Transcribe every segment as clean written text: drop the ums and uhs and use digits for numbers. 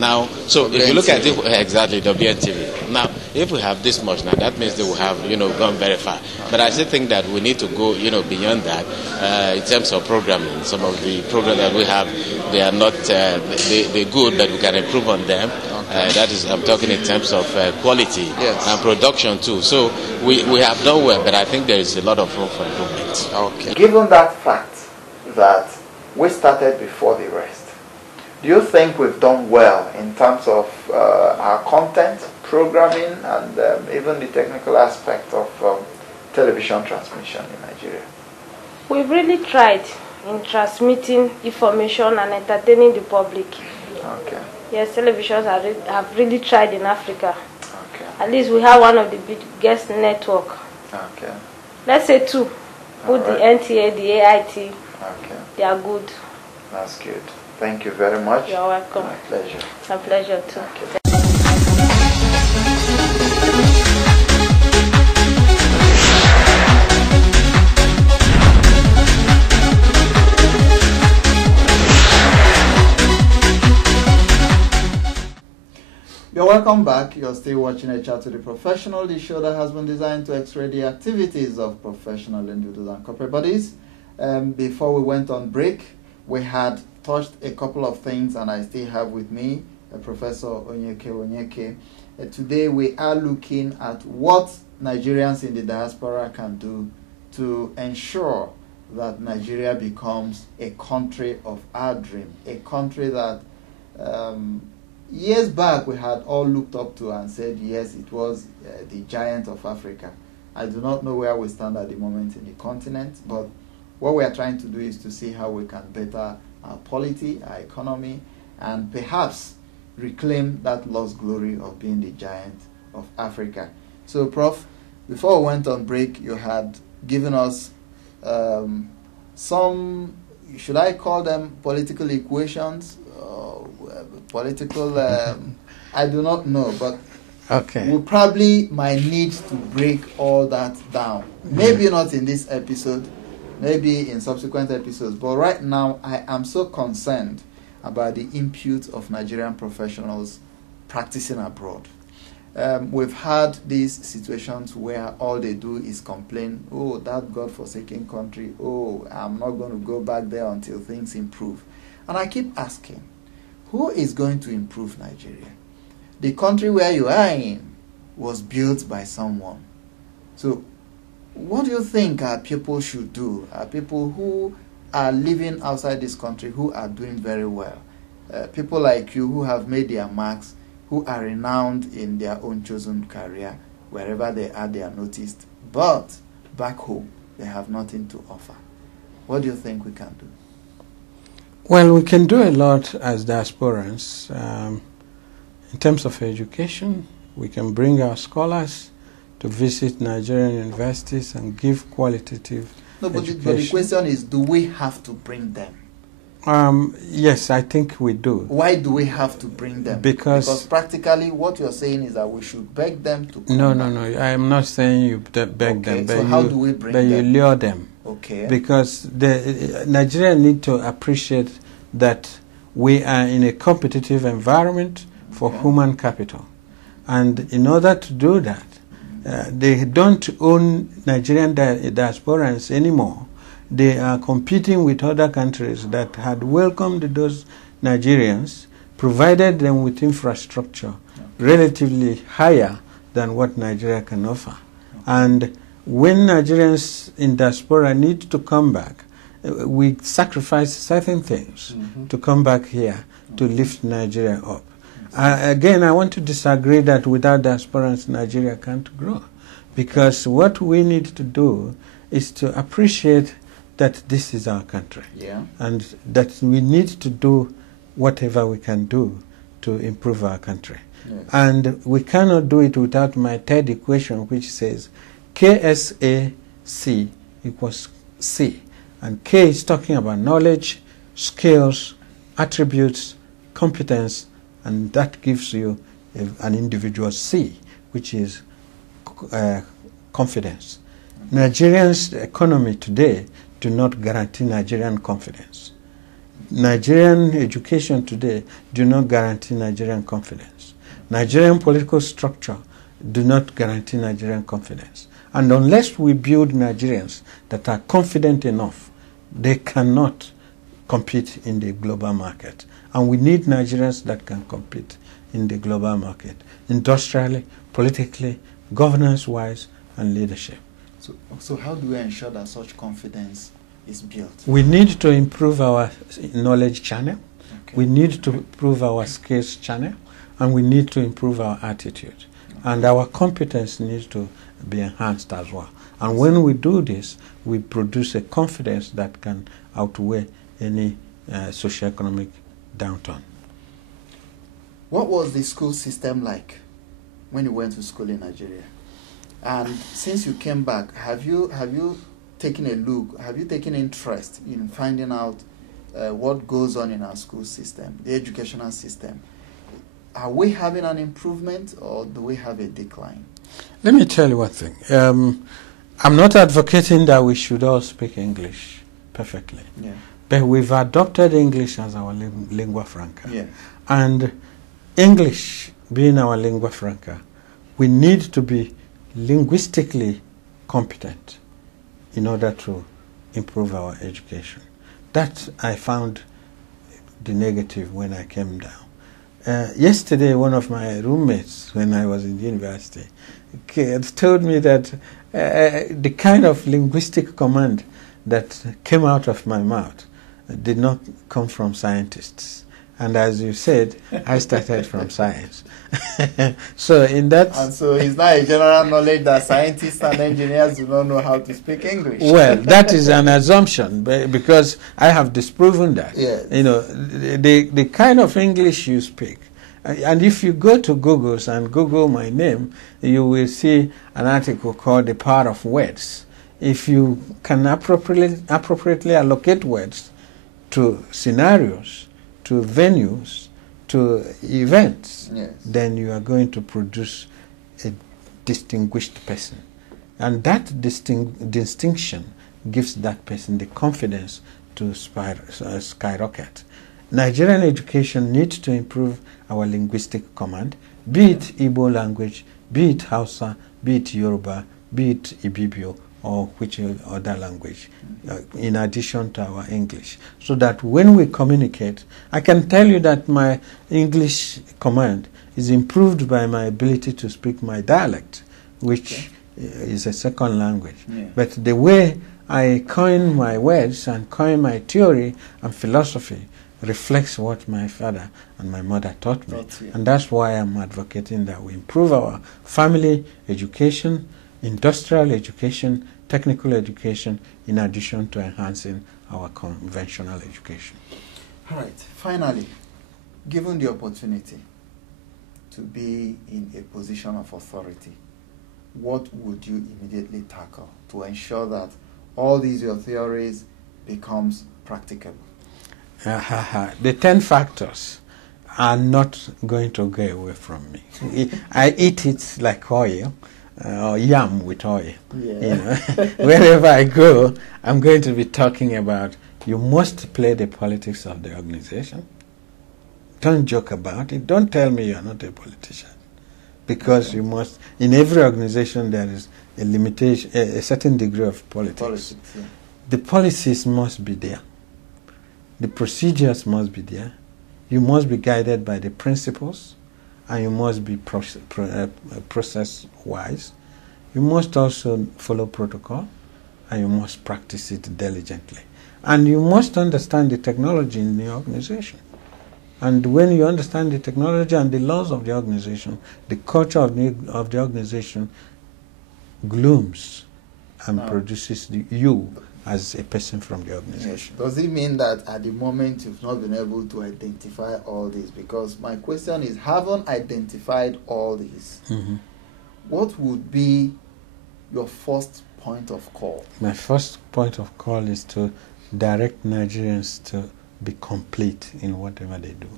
Now, so if you look at it, exactly, WNTV. Now, if we have this much now, that means they will have, gone very far. But I still think that we need to go, beyond that in terms of programming. Some of the programs that we have, they are not, they're good, but we can improve on them. That is, I'm talking in terms of quality and production too. So we have done well, but I think there is a lot of room for improvement. Okay. Given that fact that we started before the rest, do you think we've done well in terms of our content, programming, and even the technical aspect of television transmission in Nigeria? We've really tried in transmitting information and entertaining the public. Okay. Yes, televisions have really tried in Africa. Okay. At least we have one of the biggest network. Okay. Let's say two. Put the NTA, the AIT. Okay. They are good. That's good. Thank you very much. You're welcome. My pleasure. My pleasure too. Okay. You're welcome back. You're still watching A Chat to the Professional, the show that has been designed to x-ray the activities of professional individuals and corporate bodies. Before we went on break, we had touched a couple of things, and I still have with me Professor Onyeke. Today we are looking at what Nigerians in the diaspora can do to ensure that Nigeria becomes a country of our dream, a country that years back we had all looked up to and said, yes, it was the giant of Africa. I do not know where we stand at the moment in the continent, but what we are trying to do is to see how we can better our polity, our economy, and perhaps reclaim that lost glory of being the giant of Africa. So, Prof, before we went on break, you had given us some, should I call them political equations? Political, I do not know, but we probably might need to break all that down. Maybe not in this episode, maybe in subsequent episodes, but right now I am so concerned about the impute of Nigerian professionals practicing abroad. We've had these situations where all they do is complain, oh, that God-forsaken country, oh, I'm not going to go back there until things improve. And I keep asking, who is going to improve Nigeria? The country where you are in was built by someone. So what do you think our people should do? Our people who are living outside this country who are doing very well. People like you who have made their marks, who are renowned in their own chosen career. Wherever they are noticed. But back home, they have nothing to offer. What do you think we can do? Well, we can do a lot as diasporans. In terms of education, we can bring our scholars to visit Nigerian universities and give qualitative education. But the question is, do we have to bring them? Yes, I think we do. Why do we have to bring them? Because practically what you're saying is that we should beg them to come. No. I am not saying you beg them. So how do we bring them? But you lure them. Okay. Because the Nigeria need to appreciate that we are in a competitive environment for human capital. And in order to do that, they don't own Nigerian diasporans anymore. They are competing with other countries that had welcomed those Nigerians, provided them with infrastructure relatively higher than what Nigeria can offer. And when Nigerians in diaspora need to come back, we sacrifice certain things to come back here to lift Nigeria up. Again, I want to disagree that without diasporans, Nigeria can't grow. Because what we need to do is to appreciate that this is our country. And that we need to do whatever we can do to improve our country. And we cannot do it without my third equation, which says KSAC equals C. And K is talking about knowledge, skills, attributes, competence, and that gives you an individual C, which is confidence. Nigerians' economy today do not guarantee Nigerian confidence. Nigerian education today do not guarantee Nigerian confidence. Nigerian political structure do not guarantee Nigerian confidence. And unless we build Nigerians that are confident enough, they cannot compete in the global market. And we need Nigerians that can compete in the global market, industrially, politically, governance-wise, and leadership. So how do we ensure that such confidence is built? We need to improve our knowledge channel. Okay. We need to improve our skills channel, and we need to improve our attitude. Okay. And our competence needs to be enhanced as well. And when we do this, we produce a confidence that can outweigh any socioeconomic downturn. What was the school system like when you went to school in Nigeria? And since you came back, have you taken a look, have you taken interest in finding out what goes on in our school system, the educational system? Are we having an improvement or do we have a decline? Let me tell you one thing. I'm not advocating that we should all speak English perfectly. Yeah. But we've adopted English as our lingua franca. Yeah. And English being our lingua franca, we need to be linguistically competent in order to improve our education. That I found the negative when I came down. Yesterday, one of my roommates, when I was in the university, told me that the kind of linguistic command that came out of my mouth did not come from scientists. And as you said, I started from science. So in that... And so it's not a general knowledge that scientists and engineers do not know how to speak English. Well, that is an assumption, because I have disproven that. Yes. You know, the kind of English you speak, and if you go to Google and Google my name, you will see an article called The Power of Words. If you can appropriately allocate words to scenarios, to venues, to events, yes, then you are going to produce a distinguished person. And that distinction gives that person the confidence to skyrocket. Nigerian education needs to improve our linguistic command, be it Igbo language, be it Hausa, be it Yoruba, be it Ibibio, or which other language, in addition to our English, so that when we communicate, I can tell you that my English command is improved by my ability to speak my dialect, which is a second language. Yeah. But the way I coin my words and coin my theory and philosophy reflects what my father and my mother taught me. And that's why I'm advocating that we improve our family education, industrial education, technical education, in addition to enhancing our conventional education. All right. Finally, given the opportunity to be in a position of authority, what would you immediately tackle to ensure that all these your theories becomes practicable? The 10 factors are not going to go away from me. I eat it like oil. Or yam with oil. Yeah. You know? Wherever I go, I'm going to be talking about you must play the politics of the organization. Don't joke about it. Don't tell me you're not a politician. Because you must, in every organization there is a limitation, a certain degree of politics. Yeah. The policies must be there. The procedures must be there. You must be guided by the principles, and you must be process-wise. You must also follow protocol, and you must practice it diligently. And you must understand the technology in the organization. And when you understand the technology and the laws of the organization, the culture of the organization glooms and produces you as a person from the organization. Yes. Does it mean that at the moment you've not been able to identify all this? Because my question is, haven't identified all this, what would be your first point of call? My first point of call is to direct Nigerians to be complete in whatever they do.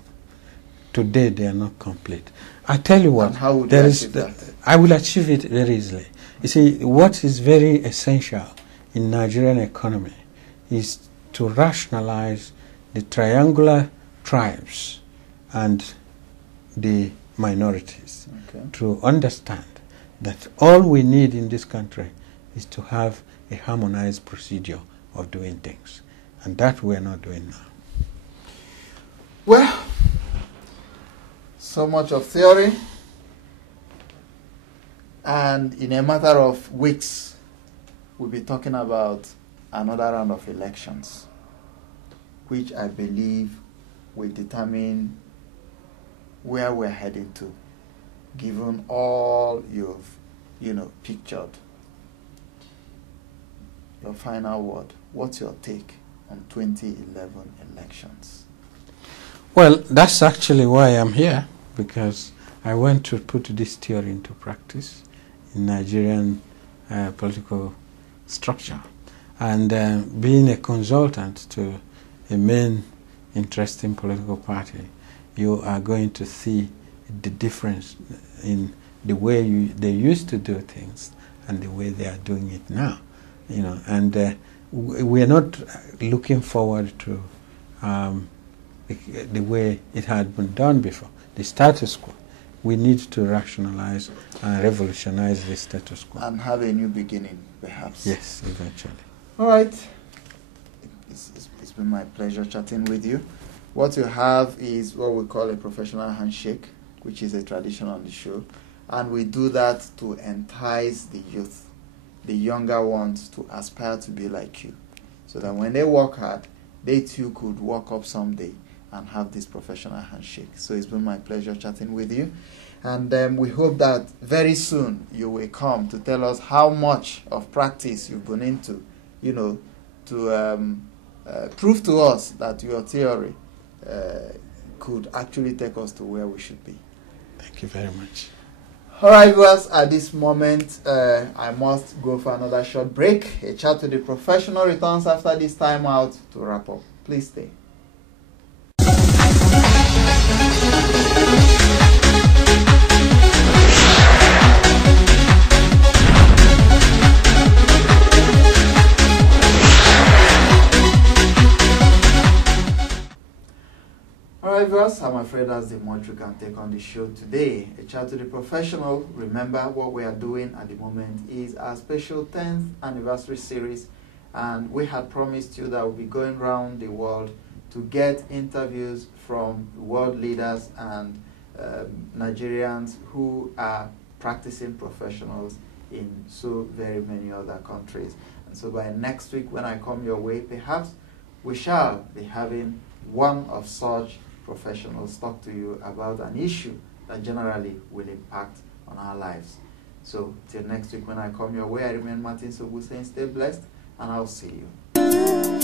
Today they are not complete. I tell you what, and how would you achieve that? I will achieve it very easily. You see, what is very essential in Nigerian economy is to rationalize the triangular tribes and the minorities to understand that all we need in this country is to have a harmonized procedure of doing things. And that we're not doing now. Well, so much of theory, and in a matter of weeks, we'll be talking about another round of elections, which I believe will determine where we're heading to, given all you've, pictured. Your final word. What's your take on 2011 elections? Well, that's actually why I'm here, because I want to put this theory into practice in Nigerian political structure. And being a consultant to a main interesting political party, you are going to see the difference in the way they used to do things and the way they are doing it now. And we are not looking forward to the way it had been done before, the status quo. We need to rationalize and revolutionize the status quo. And have a new beginning, perhaps. Yes, eventually. All right. It's been my pleasure chatting with you. What you have is what we call a professional handshake, which is a tradition on the show. And we do that to entice the youth, the younger ones, to aspire to be like you. So that when they work hard, they too could walk up someday and have this professional handshake. So it's been my pleasure chatting with you. And we hope that very soon you will come to tell us how much of practice you've been into, to prove to us that your theory could actually take us to where we should be. Thank you very much. All right, viewers, at this moment, I must go for another short break. A chat to the professional returns after this time out to wrap up. Please stay. Alright viewers, I'm afraid that's the much we can take on the show today. A chat to the professional. Remember, what we are doing at the moment is our special 10th anniversary series, and we had promised you that we'll be going around the world to get interviews from world leaders and Nigerians who are practicing professionals in so very many other countries. And so by next week when I come your way, perhaps we shall be having one of such professionals talk to you about an issue that generally will impact on our lives. So till next week when I come your way, I remain Martin Sobu saying stay blessed, and I'll see you.